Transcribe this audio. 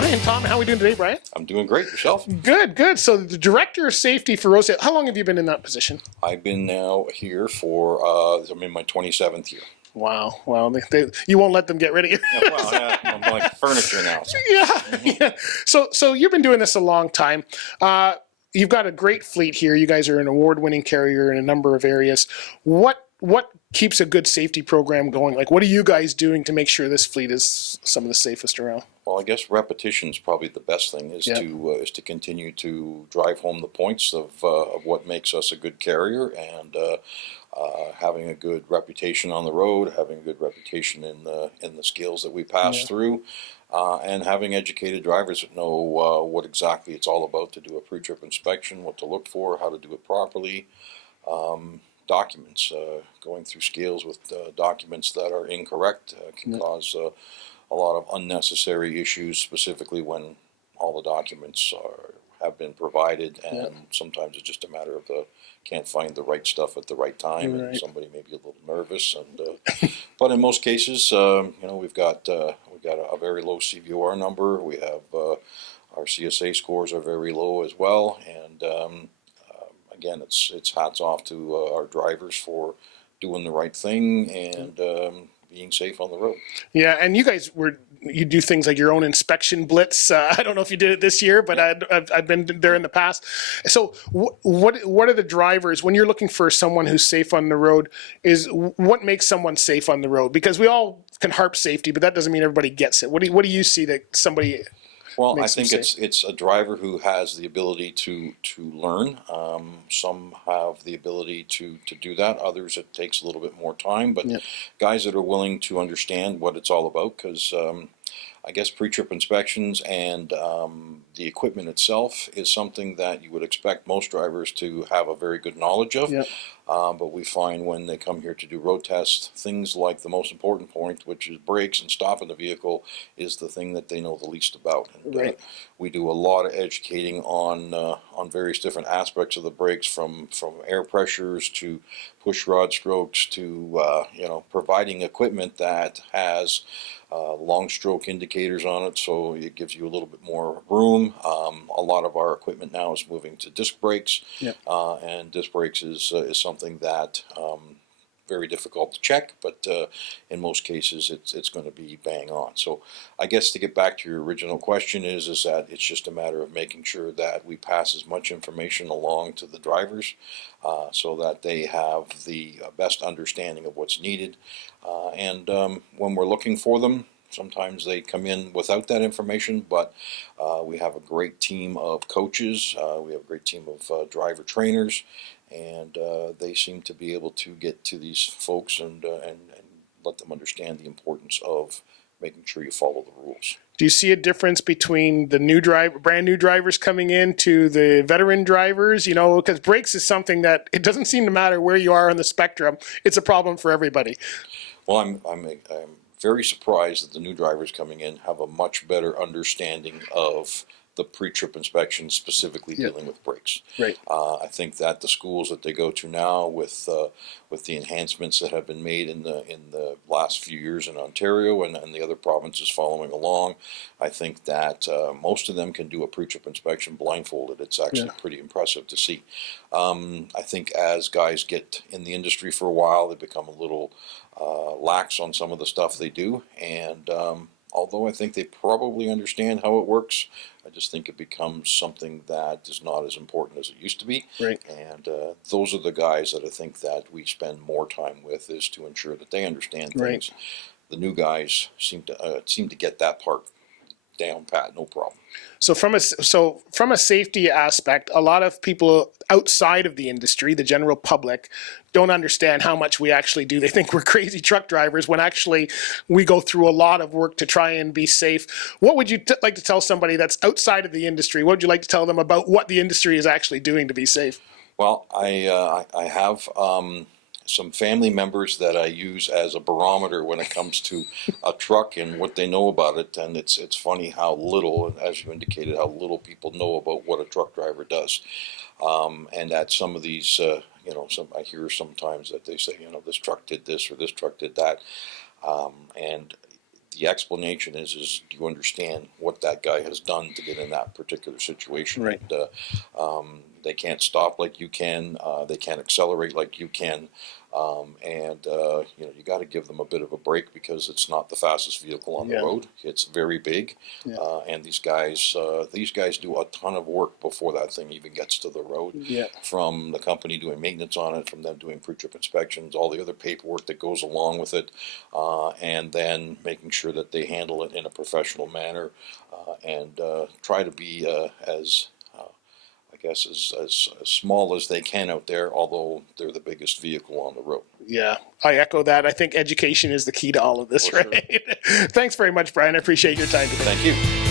Brian, Tom, how are we doing today, Brian? I'm doing great. Yourself? Good, good. So the Director of Safety for Rosedale, how long have you been in that position? I've been now here for, I'm in my 27th year. Wow. Well, you won't let them get rid of you. I'm like furniture now. So. Yeah. So you've been doing this a long time. You've got a great fleet here. You guys are an award-winning carrier in a number of areas. What keeps a good safety program going? Like, what are you guys doing to make sure this fleet is some of the safest around? Well, I guess repetition is probably the best thing. Is to continue to drive home the points of what makes us a good carrier, and having a good reputation on the road, having a good reputation in the skills that we pass through. And having educated drivers that know what exactly it's all about to do a pre-trip inspection, what to look for, how to do it properly. Documents, going through scales with documents that are incorrect can cause a lot of unnecessary issues, specifically when all the documents have been provided, and sometimes it's just a matter of can't find the right stuff at the right time, and somebody may be a little nervous. And but in most cases, we've got a very low CVOR number. We have our CSA scores are very low as well, and again, it's hats off to our drivers for doing the right thing and being safe on the road. Yeah, and you guys you do things like your own inspection blitz. I don't know if you did it this year, but I've been there in the past. So what are the drivers, when you're looking for someone who's safe on the road, what makes someone safe on the road? Because we all can harp safety, but that doesn't mean everybody gets it. What do you see that somebody... Well, I think it's a driver who has the ability to learn. Some have the ability to do that. Others, it takes a little bit more time. But guys that are willing to understand what it's all about, because I guess pre-trip inspections and the equipment itself is something that you would expect most drivers to have a very good knowledge of. But we find when they come here to do road tests, things like the most important point, which is brakes and stopping the vehicle, is the thing that they know the least about. And we do a lot of educating on various different aspects of the brakes, from air pressures to push rod strokes to providing equipment that has long stroke indicators on it, so it gives you a little bit more room. A lot of our equipment now is moving to disc brakes, and disc brakes is something that very difficult to check, but in most cases it's going to be bang on. So I guess to get back to your original question is that it's just a matter of making sure that we pass as much information along to the drivers so that they have the best understanding of what's needed. And when we're looking for them, sometimes they come in without that information, but we have a great team of coaches, we have a great team of driver trainers, and they seem to be able to get to these folks and let them understand the importance of making sure you follow the rules. Do you see a difference between the brand new drivers coming in to the veteran drivers? Because brakes is something that it doesn't seem to matter where you are on the spectrum. It's a problem for everybody. Well, I'm very surprised that the new drivers coming in have a much better understanding of the pre-trip inspection, specifically dealing with brakes. I think that the schools that they go to now, with the enhancements that have been made in the last few years in Ontario and the other provinces following along, I think that most of them can do a pre-trip inspection blindfolded. It's actually pretty impressive to see. I think as guys get in the industry for a while, they become a little lax on some of the stuff they do, and although I think they probably understand how it works, I just think it becomes something that is not as important as it used to be. And those are the guys that I think that we spend more time with, is to ensure that they understand things. The new guys seem to get that part down pat, no problem. So from a safety aspect, a lot of people outside of the industry, the general public, don't understand how much we actually do. They think we're crazy truck drivers when actually we go through a lot of work to try and be safe. What would you like to tell somebody that's outside of the industry? What would you like to tell them about what the industry is actually doing to be safe? Well, I have some family members that I use as a barometer when it comes to a truck and what they know about it, and it's funny how little, as you indicated, how little people know about what a truck driver does. And at some of these, I hear sometimes that they say, this truck did this or this truck did that, and the explanation is do you understand what that guy has done to get in that particular situation? Right. They can't stop like you can. They can't accelerate like you can. You got to give them a bit of a break because it's not the fastest vehicle on the road. It's very big, and these guys do a ton of work before that thing even gets to the road. Yeah. From the company doing maintenance on it, from them doing pre-trip inspections, all the other paperwork that goes along with it, and then making sure that they handle it in a professional manner, and try to be as as small as they can out there, although they're the biggest vehicle on the road. Yeah, I echo that. I think education is the key to all of this, For right? Sure. Thanks very much, Brian. I appreciate your time today. Thank you.